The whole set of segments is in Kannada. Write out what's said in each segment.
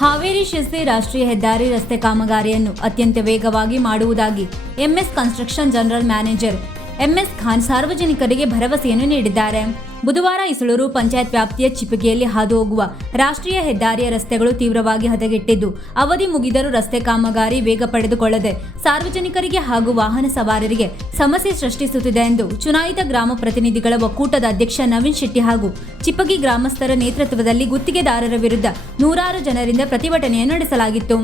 ಹಾವೇರಿ ಶಿರ್ಸಿ ರಾಷ್ಟ್ರೀಯ ಹೆದ್ದಾರಿ ರಸ್ತೆ ಕಾಮಗಾರಿಯನ್ನು ಅತ್ಯಂತ ವೇಗವಾಗಿ ಮಾಡುವುದಾಗಿ MS construction general manager MS Khan ಸಾರ್ವಜನಿಕರಿಗೆ ಭರವಸೆಯನ್ನು ನೀಡಿದ್ದಾರೆ. ಬುಧವಾರ ಇಸಳೂರು ಪಂಚಾಯತ್ ವ್ಯಾಪ್ತಿಯ ಚಿಪಗಿಯಲ್ಲಿ ಹಾದು ಹೋಗುವ ರಾಷ್ಟ್ರೀಯ ಹೆದ್ದಾರಿಯ ರಸ್ತೆಗಳು ತೀವ್ರವಾಗಿ ಹದಗೆಟ್ಟಿದ್ದು, ಅವಧಿ ಮುಗಿದರೂ ರಸ್ತೆ ಕಾಮಗಾರಿ ವೇಗ ಪಡೆದುಕೊಳ್ಳದೆ ಸಾರ್ವಜನಿಕರಿಗೆ ಹಾಗೂ ವಾಹನ ಸವಾರರಿಗೆ ಸಮಸ್ಯೆ ಸೃಷ್ಟಿಸುತ್ತಿದೆ ಎಂದು ಚುನಾಯಿತ ಗ್ರಾಮ ಪ್ರತಿನಿಧಿಗಳ ಒಕ್ಕೂಟದ ಅಧ್ಯಕ್ಷ ನವೀನ್ ಶೆಟ್ಟಿ ಹಾಗೂ ಚಿಪಗಿ ಗ್ರಾಮಸ್ಥರ ನೇತೃತ್ವದಲ್ಲಿ ಗುತ್ತಿಗೆದಾರರ ವಿರುದ್ಧ ನೂರಾರು ಜನರಿಂದ ಪ್ರತಿಭಟನೆಯನ್ನು ನಡೆಸಲಾಗಿತ್ತು.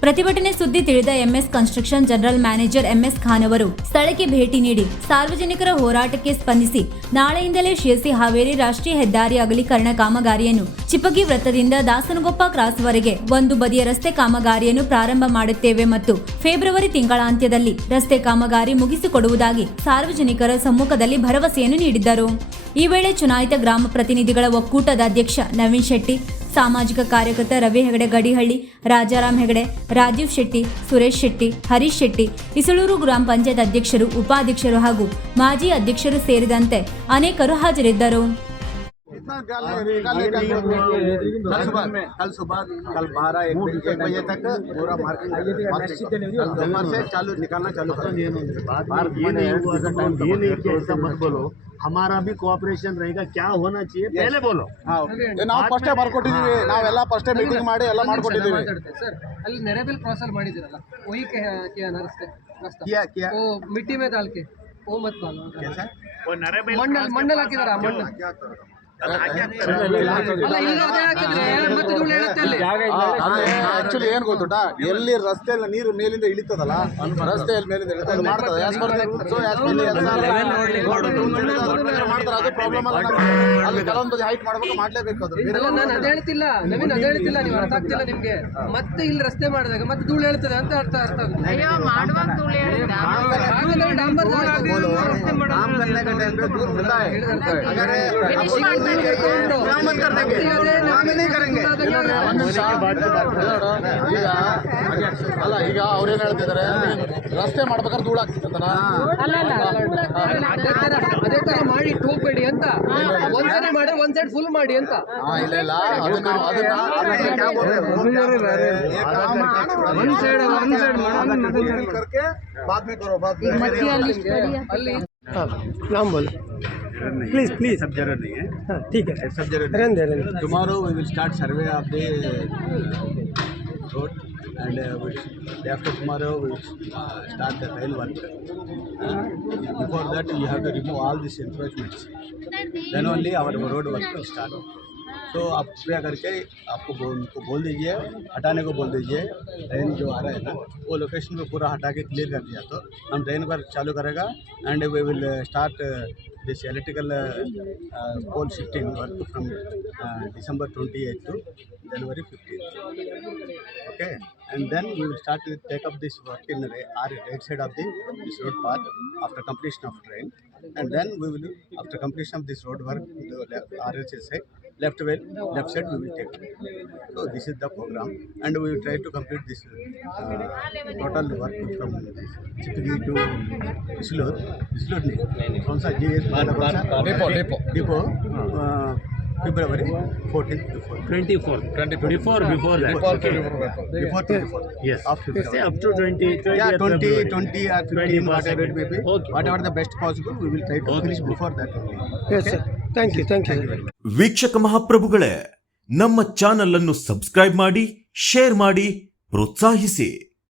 ಪ್ರತಿಭಟನೆ ಸುದ್ದಿ ತಿಳಿದ MS construction general manager MS Khan ಅವರು ಸ್ಥಳಕ್ಕೆ ಭೇಟಿ ನೀಡಿ ಸಾರ್ವಜನಿಕರ ಹೋರಾಟಕ್ಕೆ ಸ್ಪಂದಿಸಿ ನಾಳೆಯಿಂದಲೇ ಶಿರ್ಸಿ ಹಾವೇರಿ ರಾಷ್ಟ್ರೀಯ ಹೆದ್ದಾರಿ ಅಗಲೀಕರಣ ಕಾಮಗಾರಿಯನ್ನು ಚಿಪಗಿ ವೃತ್ತದಿಂದ ದಾಸನಗೊಪ್ಪ ಕ್ರಾಸ್ವರೆಗೆ ಒಂದು ಬದಿಯ ರಸ್ತೆ ಕಾಮಗಾರಿಯನ್ನು ಪ್ರಾರಂಭ ಮಾಡುತ್ತೇವೆ ಮತ್ತು ಫೆಬ್ರವರಿ ತಿಂಗಳಾಂತ್ಯದಲ್ಲಿ ರಸ್ತೆ ಕಾಮಗಾರಿ ಮುಗಿಸಿಕೊಡುವುದಾಗಿ ಸಾರ್ವಜನಿಕರ ಸಮ್ಮುಖದಲ್ಲಿ ಭರವಸೆಯನ್ನು ನೀಡಿದ್ದರು. ಈ ವೇಳೆ ಚುನಾಯಿತ ಗ್ರಾಮ ಪ್ರತಿನಿಧಿಗಳ ಒಕ್ಕೂಟದ ಅಧ್ಯಕ್ಷ ನವೀನ್ ಶೆಟ್ಟಿ, ಸಾಮಾಜಿಕ ಕಾರ್ಯಕರ್ತ ರವಿ ಹೆಗಡೆ ಗಡಿಹಳ್ಳಿ, ರಾಜಾರಾಮ್ ಹೆಗಡೆ, ರಾಜೀವ್ ಶೆಟ್ಟಿ, ಸುರೇಶ್ ಶೆಟ್ಟಿ, ಹರೀಶ್ ಶೆಟ್ಟಿ, ಇಸಳೂರು ಗ್ರಾಮ ಪಂಚಾಯತ್ ಅಧ್ಯಕ್ಷರು, ಉಪಾಧ್ಯಕ್ಷರು ಹಾಗೂ ಮಾಜಿ ಅಧ್ಯಕ್ಷರು ಸೇರಿದಂತೆ ಅನೇಕರು ಹಾಜರಿದ್ದರು. कल सुबह 12-1 बजे तक पूरा मार्किंग से चालू निकालना चालू बोलो. हमारा भी कोऑपरेशन रहेगा. क्या होना चाहिए पहले बोलो. ನಾವು ಫಸ್ಟೇ ಬರ್ಕೊಟ್ಟಿದ್ದೀವಿ. ನಾವೆಲ್ಲ ಫಸ್ಟೇ ಮೀಟಿಂಗ್ ಮಾಡಿ ಎಲ್ಲ ಮಾಡ್ಕೊಟ್ಟಿದ್ದೀವಿ सर. ಅಲ್ಲಿ ನೆರೆಬೆಲ್ ಕ್ರಾಸ್ ಅಲ್ಲಿ ಮಾಡಿದಿರಲ್ಲ, वही क्या रस्ते क्या वो मिट्टी में डाल के वो मत डालो. वो नरेबेल मंडल ಹಾಕಿದಾರ ಮಂಡಲ್ ಆಕ್ಚುಲಿ ಏನ್ ಗೊತ್ತುಂಟಾ, ಎಲ್ಲಿ ರಸ್ತೆ ಎಲ್ಲ ನೀರು ಮೇಲಿಂದ ಇಳಿತದಲ್ಲ, ರಸ್ತೆ ಮೇಲಿಂದ ಇಳಿತದ ಮಾಡ್ತದೆ ಮಾಡ್ತಾರೆ. ಅದು ಪ್ರಾಬ್ಲಮ್ ಅಲ್ಲ. ಅಲ್ಲಿ ಕೆಲವೊಂದು ಹೈಟ್ ಮಾಡ್ಬೇಕು, ಮಾಡ್ಲೇಬೇಕು. ಅದು ನಾನು ಅದ್ ಹೇಳ್ತಿಲ್ಲ ನವೀನ್, ಅದ್ ಹೇಳ್ತಿಲ್ಲ, ನೀವು ಅರ್ಥ ಆಗ್ತಿಲ್ಲ ನಿಮ್ಗೆ. ಮತ್ತೆ ಇಲ್ಲಿ ರಸ್ತೆ ಮಾಡಿದಾಗ ಮತ್ತೆ ಧೂಳು ಹೇಳ್ತದೆ ಅಂತ ಅರ್ಥ ಆಗುತ್ತೆ. ಅಲ್ಲ, ಈಗ ಅವ್ರೇನ್ ಹೇಳ್ತಿದ್ದಾರೆ, ರಸ್ತೆ ಮಾಡ್ಬೇಕಾದ್ರೆ ಧೂಳು ಆಗ್ತಿತ್ತಲ್ಲ, ಅದೇ ತರ ಮಾಡಿ ಹೋಗ್ಬೇಡಿ ಅಂತ. ಒಂದ್ಸರಿ ಮಾಡಿ ಒಂದ್ ಸೈಡ್ ಫುಲ್ ಮಾಡಿ ಅಂತ. ಇಲ್ಲ ಇಲ್ಲ, नाम बोलो प्लीज प्लीज. सब जरूर नहीं है. हाँ ठीक है, सब जरूर. Tomorrow we will start survey of the road, and day after tomorrow we will start the rail work. Before that you have to remove all these encroachments, then only our road work will start. तो आप कृपया करके आपको उनको बोल दीजिए, हटाने को बोल दीजिए. ट्रेन जो आ रहा है ना, वो लोकेशन को पूरा हटा के क्लियर कर दिया तो हम ट्रेन पर चालू करेगा. And we will start this electrical pole shifting work from December 28th to January 15th. Okay, and then we will start to take up this work in the right side of this road path after completion of train. And then we will, after completion of this road work, the RHS side, left side we will take. So this is the program, and we will try to complete this total work from Chipagi to Islur कौन सा GS depot February 14th to 24th. Before that. Before 24th. Yes. Up to 20. Yeah, 20 or 15, whatever it may be. Whatever the best possible, we will try to finish before that only. Yes sir. Thank you very much. ವೀಕ್ಷಕ ಮಹಾಪ್ರಭುಗಳೇ, ನಮ್ಮ ಚಾನಲ್ ಅನ್ನು ಸಬ್ಸ್ಕ್ರೈಬ್ ಮಾಡಿ, ಶೇರ್ ಮಾಡಿ, ಪ್ರೋತ್ಸಾಹಿಸಿ.